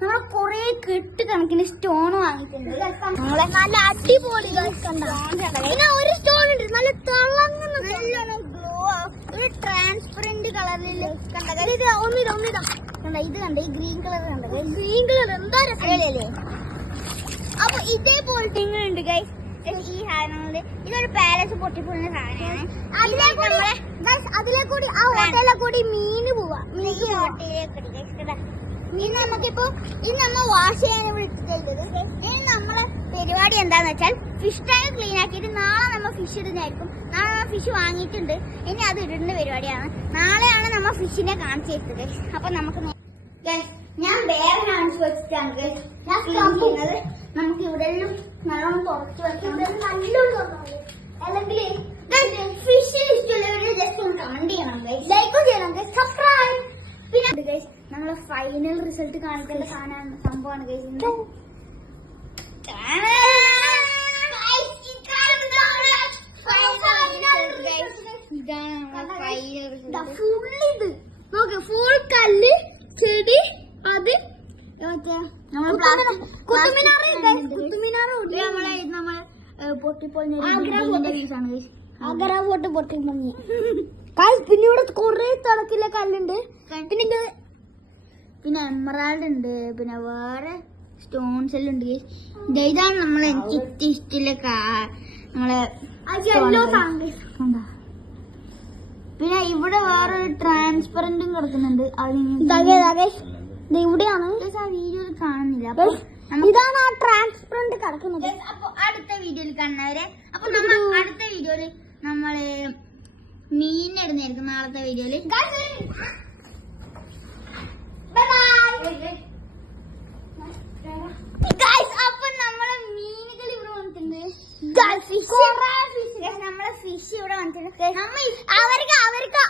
നമ്മൾ കൊറേ കെട്ട് കണക്കിന് സ്റ്റോൺ വാങ്ങിയിട്ടുണ്ട്. നമ്മളെ നല്ല അടിപൊളി പിന്നെ ഒരു സ്റ്റോൺ ഉണ്ട് നല്ല തിളങ്ങുന്ന നല്ലോണം ഗ്ലോ ഒരു ട്രാൻസ്പെറന്റ് കളറിൽ കണ്ട ഇത് ഒന്നിതാ കണ്ട ഇത് കണ്ട ഈ ഗ്രീൻ കളർ കണ്ട ഗ്രീൻ കളർ എന്താ രസമല്ലേ. അപ്പൊ ഇതേപോലത്തെ ഉണ്ട് ഗൈസ് ഈ സാധനങ്ങള്. ഇതൊരു പാലസ് പൊട്ടിപ്പോകുന്ന സാധനമാണ്. അതിലെ കൂടി ആ ഹോട്ടലിലെ കൂടി മീന് പോവാ. ഇനി നമുക്കിപ്പോ ഇത് നമ്മൾ വാഷ് ചെയ്യാൻ വിളിച്ചിട്ടുള്ളത്. ഇനി നമ്മളെ പരിപാടി എന്താന്ന് വെച്ചാൽ ഫിഷ് ടാങ്ക് ക്ലീൻ ആക്കിയിട്ട് നാളെ നമ്മൾ ഫിഷ് ഇടുന്നതായിരിക്കും. നാളെ നമ്മൾ ഫിഷ് വാങ്ങിയിട്ടുണ്ട്. ഇനി അത് ഇടുന്ന പരിപാടിയാണ്. നാളെയാണ് നമ്മൾ ഫിഷിനെ കാണിച്ചു തരുന്നത്. അപ്പൊ നമുക്ക് ഞാൻ വേറെ കാണിച്ചു വെച്ചിട്ടാണ് നമുക്ക് ഇവിടെ നല്ലോണം തുറച്ചു വെക്കണം. അല്ലെങ്കിൽ ഫിഷ് ഇഷ്ടമുള്ളവര് ജസ്റ്റ് ഒന്ന് കമന്റ് ചെയ്യണം, ലൈക്ക് ചെയ്യണം, സബ്സ്ക്രൈബ്. പിന്നെ ഗൈസ് നമ്മളെ ഫൈനൽ റിസൾട്ട് കാണിക്കേണ്ട സംഭവമാണ് ഗൈസ്. ഇതാണ് നമ്മളെ ഫൈനൽ റിസൾട്ട്. ഫുൾ ഇത് നോക്ക്, ഫുൾ കല്ല് ചെടി അത് പൊട്ടിപ്പൊളിഞ്ഞ പിന്നെ ഇവിടെ കൊറേ തിളക്കില്ല കല്ലുണ്ട്. പിന്നെ എമറാൾഡ് ഉണ്ട്. പിന്നെ വേറെ സ്റ്റോൺസ് എല്ലാം ഉണ്ട്. ഇതാണ് നമ്മളെ എനിക്ക് ഇഷ്ടമുള്ള നമ്മളെ. പിന്നെ ഇവിടെ വേറെ ട്രാൻസ്പെറന്റും കിടക്കുന്നുണ്ട്. ഇവിടെയാണ് വീഡിയോയിൽ കാണുന്നില്ല. ഇതാണ് ആ ട്രാൻസ്പെറന്റ് കിടക്കുന്നത്. അപ്പൊ അടുത്ത വീഡിയോയിൽ കാണുന്നവരെ. അപ്പൊ നമ്മൾ അടുത്ത വീഡിയോയില് നമ്മള് മീനിടുന്നായിരിക്കും. നാളത്തെ വീഡിയോയില് അപ്പൊ നമ്മളെ മീനുകൾ ഇവിടെ വന്നിട്ടുണ്ട്. നമ്മളെ ഫിഷ് ഇവിടെ വന്നിട്ടുണ്ട്. അവർക്ക്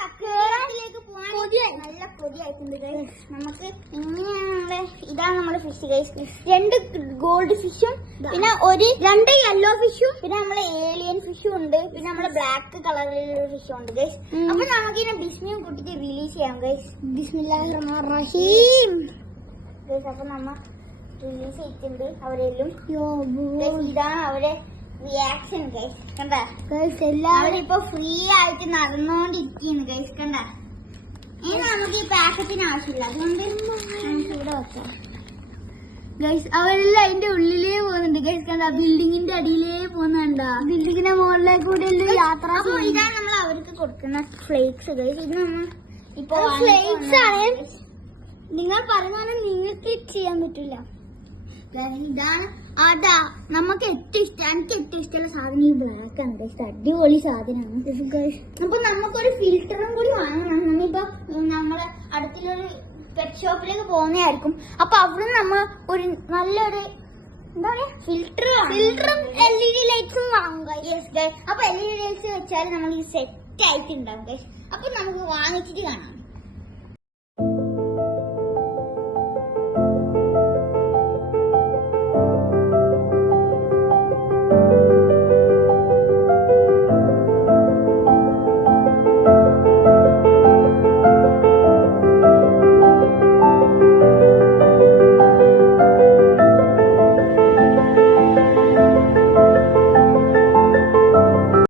അക്വേറിയത്തിലേക്ക് പോകാൻ നല്ല കൊതിയായിട്ടുണ്ട്. നമുക്ക് ഇങ്ങനെയാണ് ഇതാണ് നമ്മുടെ ഫിഷ് ഗൈസ്. 2 ഗോൾഡ് ഫിഷും പിന്നെ 2 യെല്ലോ ഫിഷും പിന്നെ നമ്മളെ ഏലിയൻ ഫിഷും ഉണ്ട്. പിന്നെ നമ്മളെ ബ്ലാക്ക് കളറിലുള്ള ഫിഷും ഉണ്ട് ഗൈസ്. അപ്പൊ നമുക്കിനെ ബിസ്മിയും കൂട്ടിട്ട് റിലീസ് ചെയ്യാം ഗൈസ്. ബിസ്മില്ലാഹിർ റഹ്മാനിർ റഹീം ഗൈസ്. അപ്പൊ നമ്മ റിലീസ് ചെയ്തിട്ടുണ്ട് അവരെല്ലാം. ഇതാണ് അവരെ റിയാക്ഷൻ ഗൈസ്. കണ്ട എല്ലാവരും ഇപ്പൊ ഫ്രീ ആയിട്ട് നടന്നുകൊണ്ടിരിക്കുന്നു ഗൈസ്. കണ്ട ഇനി നമുക്ക് ഈ പാക്കറ്റിന് ആവശ്യമില്ല, അതുകൊണ്ട് നമുക്ക് ഇവിടെ വെക്കാം ഗൈസ്. അവരെല്ലാം അതിന്റെ ഉള്ളിലേ പോകുന്നുണ്ട് ഗൈസ്. കണ്ട ബിൽഡിങ്ങിന്റെ അടിയിലേ പോകുന്നുണ്ട. ബിൽഡിങ്ങിന്റെ മുകളിലേക്ക് കൂടെ യാത്ര. അപ്പൊ ഇതാണ് നമ്മൾ അവർക്ക് കൊടുക്കുന്ന ഫ്ലേക്സ് ഗൈസ്. ഇത് നമ്മൾ ഇപ്പൊ ഫ്ലേക്സ് ആണ്. നിങ്ങൾ പറഞ്ഞാലും നിങ്ങൾക്ക് ചെയ്യാൻ പറ്റില്ല. ഇതാണ് അതാ നമുക്ക് ഏറ്റവും ഇഷ്ടം. എനിക്ക് ഏറ്റവും ഇഷ്ടമുള്ള സാധനം ഈ ബ്ലാക്ക് ആണ് ഗൈസ്. അടിപൊളി സാധനമാണ്. അപ്പൊ നമുക്കൊരു ഫിൽറ്ററും കൂടി വാങ്ങണം. നമ്മളിപ്പോ നമ്മളെ അടുത്തുള്ളൊരു പെറ്റ് ഷോപ്പിലേക്ക് പോകുന്നതായിരിക്കും. അപ്പൊ അവിടെ നമ്മ ഒരു നല്ലൊരു എന്താ പറയാ ഫിൽറ്ററും LED ലൈറ്റ്സും വാങ്ങും. അപ്പൊ LED ലൈറ്റ്സ് വെച്ചാൽ നമ്മൾ സെറ്റ് ആയിട്ട് ഉണ്ടാവും ഗൈസ്. അപ്പൊ നമുക്ക് വാങ്ങിച്ചിട്ട് കാണാം.